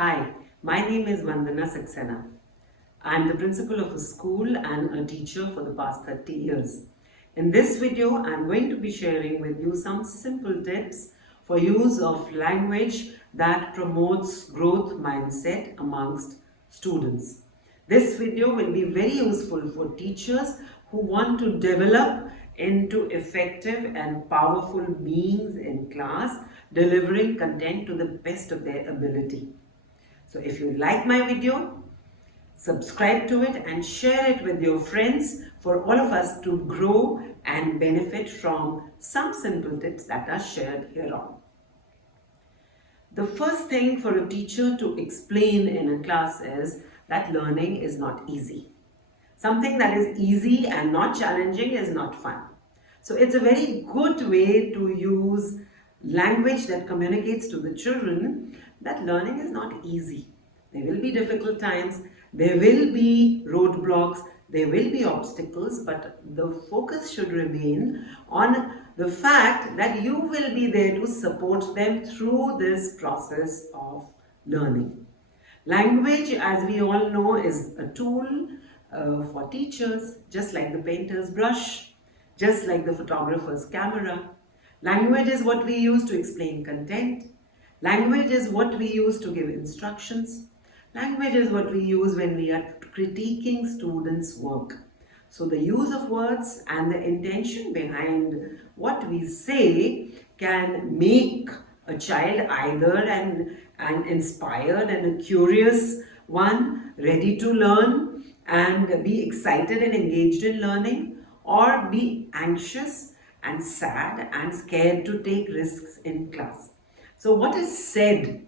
Hi, my name is Vandana Saxena. I'm the principal of a school and a teacher for the past 30 years. In this video, I'm going to be sharing with you some simple tips for use of language that promotes growth mindset amongst students. This video will be very useful for teachers who want to develop into effective and powerful beings in class, delivering content to the best of their ability. So if you like my video, subscribe to it and share it with your friends for all of us to grow and benefit from some simple tips that are shared here on. The first thing for a teacher to explain in a class is that learning is not easy. Something that is easy and not challenging is not fun. So it's a very good way to use language that communicates to the children that learning is not easy. There will be difficult times, there will be roadblocks, there will be obstacles, but the focus should remain on the fact that you will be there to support them through this process of learning. Language, as we all know, is a tool for teachers, just like the painter's brush, just like the photographer's camera. Language is what we use to explain content. Language is what we use to give instructions. Language is what we use when we are critiquing students' work. So the use of words and the intention behind what we say can make a child either an inspired and a curious one, ready to learn and be excited and engaged in learning, or be anxious and sad and scared to take risks in class. So what is said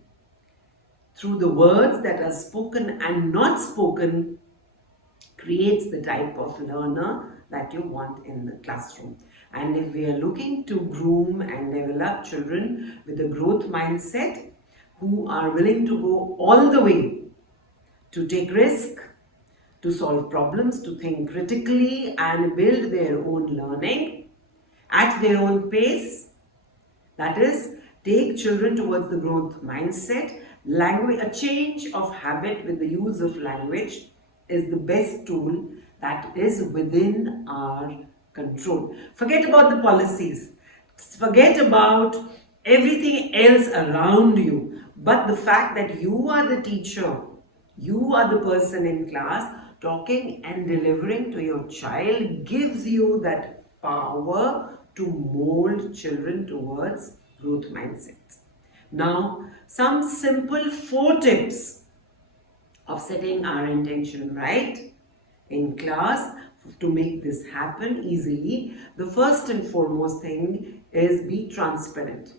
through the words that are spoken and not spoken creates the type of learner that you want in the classroom. And if we are looking to groom and develop children with a growth mindset who are willing to go all the way, to take risk, to solve problems, to think critically and build their own learning at their own pace, that is, take children towards the growth mindset, language, a change of habit with the use of language is the best tool that is within our control. Forget about the policies. Forget about everything else around you. But the fact that you are the teacher, you are the person in class talking and delivering to your child gives you that power to mold children towards growth mindsets. Now, some simple 4 tips of setting our intention right in class to make this happen easily. The first and foremost thing is be transparent.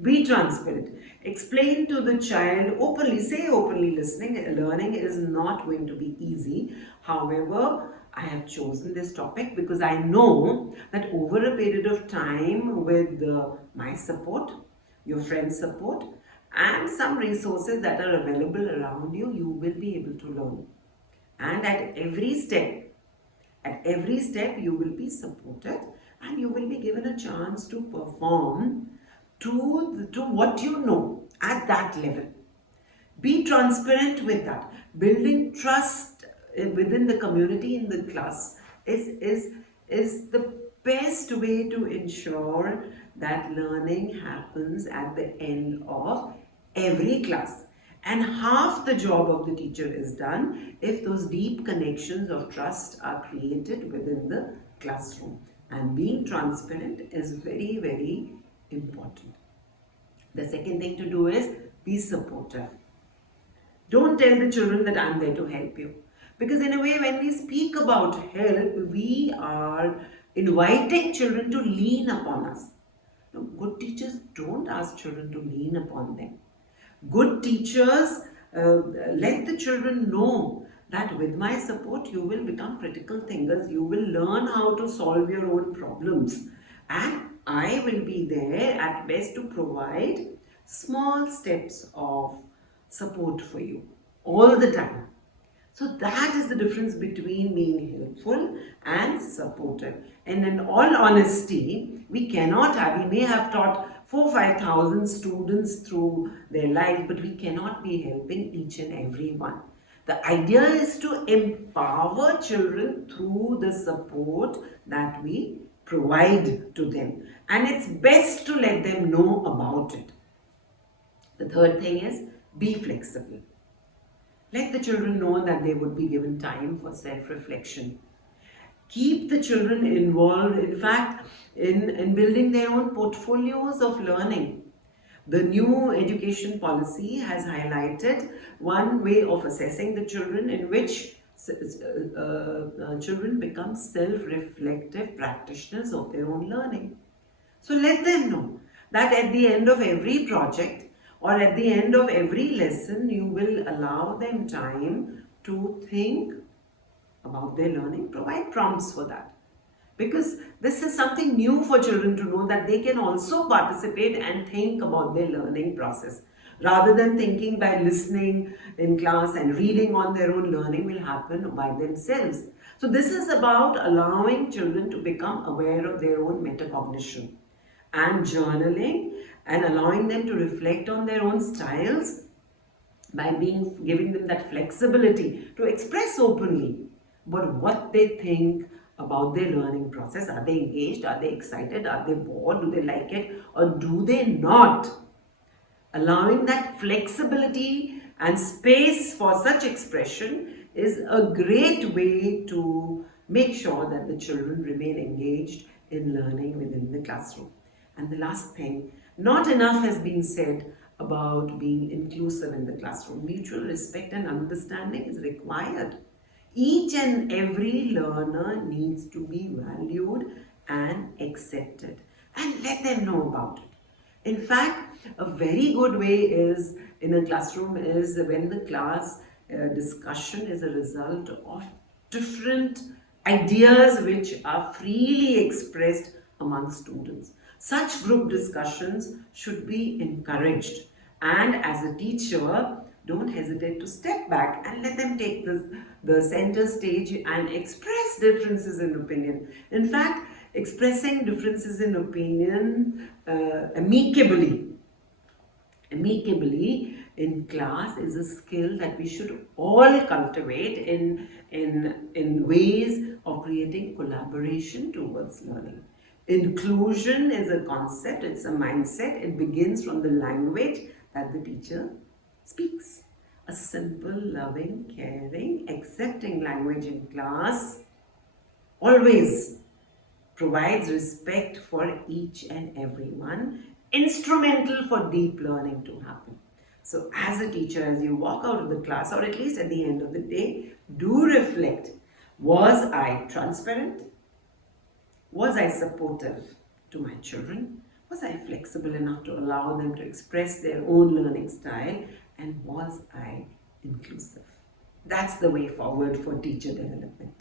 Be transparent. Explain to the child openly, say openly, learning is not going to be easy. However, I have chosen this topic because I know that over a period of time with my support, your friend's support, and some resources that are available around you, you will be able to learn. And at every step you will be supported and you will be given a chance to perform to what you know at that level. Be transparent with that. Building trust within the community in the class is the best way to ensure that learning happens at the end of every class. And half the job of the teacher is done if those deep connections of trust are created within the classroom. And being transparent is very, very important. The second thing to do is be supportive. Don't tell the children that I'm there to help you. Because in a way, when we speak about help, we are inviting children to lean upon us. Now, good teachers don't ask children to lean upon them. Good teachers let the children know that with my support, you will become critical thinkers. You will learn how to solve your own problems. And I will be there at best to provide small steps of support for you all the time. So that is the difference between being helpful and supportive. And in all honesty, we may have taught 5,000 students through their life, but we cannot be helping each and every one. The idea is to empower children through the support that we provide to them, and it's best to let them know about it. The third thing is be flexible. Let the children know that they would be given time for self-reflection. Keep the children involved, in fact, in building their own portfolios of learning. The new education policy has highlighted one way of assessing the children in which children become self-reflective practitioners of their own learning. So let them know that at the end of every project or at the end of every lesson, you will allow them time to think about their learning, provide prompts for that. Because this is something new for children to know, that they can also participate and think about their learning process. Rather than thinking by listening in class and reading on their own, learning will happen by themselves. So this is about allowing children to become aware of their own metacognition, and journaling and allowing them to reflect on their own styles by giving them that flexibility to express openly but what they think about their learning process. Are they engaged? Are they excited? Are they bored? Do they like it? Or do they not? Allowing that flexibility and space for such expression is a great way to make sure that the children remain engaged in learning within the classroom. And the last thing, not enough has been said about being inclusive in the classroom. Mutual respect and understanding is required. Each and every learner needs to be valued and accepted, and let them know about it. In fact, a very good way is in a classroom is when the class discussion is a result of different ideas which are freely expressed among students. Such group discussions should be encouraged, and as a teacher, don't hesitate to step back and let them take the center stage and express differences in opinion. In fact, expressing differences in opinion amicably in class is a skill that we should all cultivate in ways of creating collaboration towards learning. Inclusion is a concept, it's a mindset. It begins from the language that the teacher speaks. A simple, loving, caring, accepting language in class always provides respect for each and everyone, instrumental for deep learning to happen. So as a teacher, as you walk out of the class, or at least at the end of the day, do reflect. Was I transparent? Was I supportive to my children? Was I flexible enough to allow them to express their own learning style? And was I inclusive? That's the way forward for teacher development.